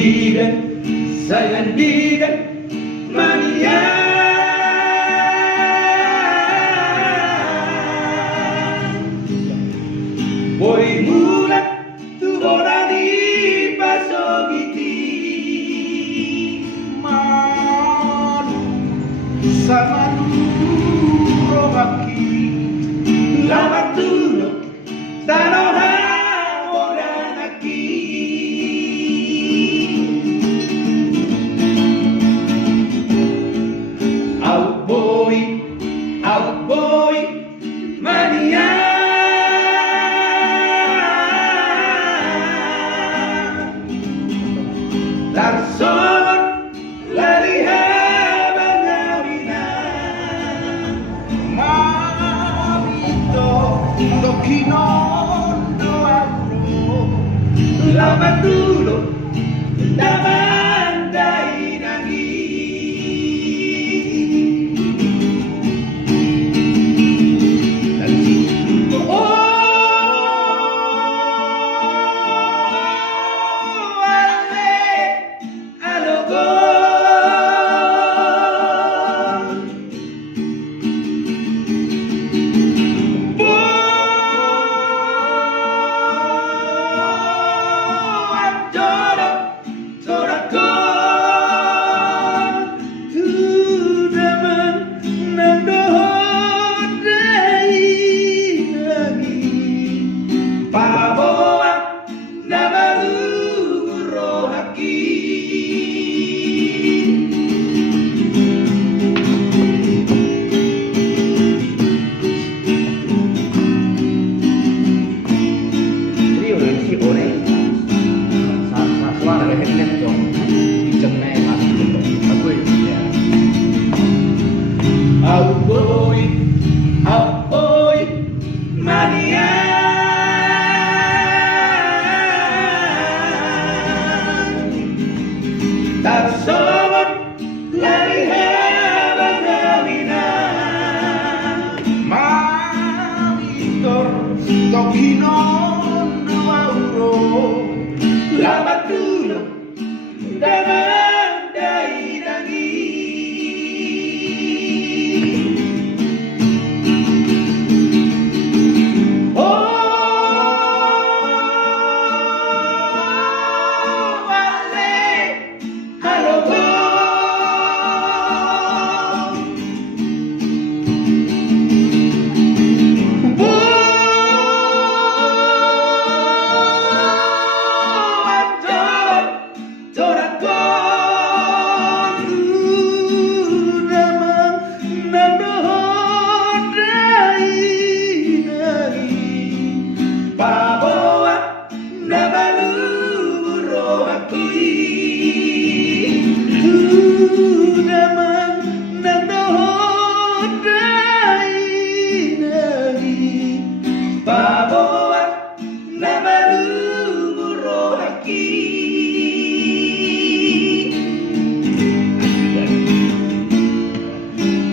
Andigan, saya andigan mania. Boy mula tu borani pasogiti malu sama robaki lama tulo tanoha orang aki. Out boy mania. Larson lalihaban nawina mamito dokinon doabro labaturo damandai nagi. Out boy mania. Tarsomot lalihaban nawina mamitor tokinon doauro labatulo damandai nagi.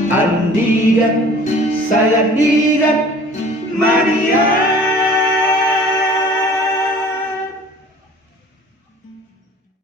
Andigan, saya andigan mania.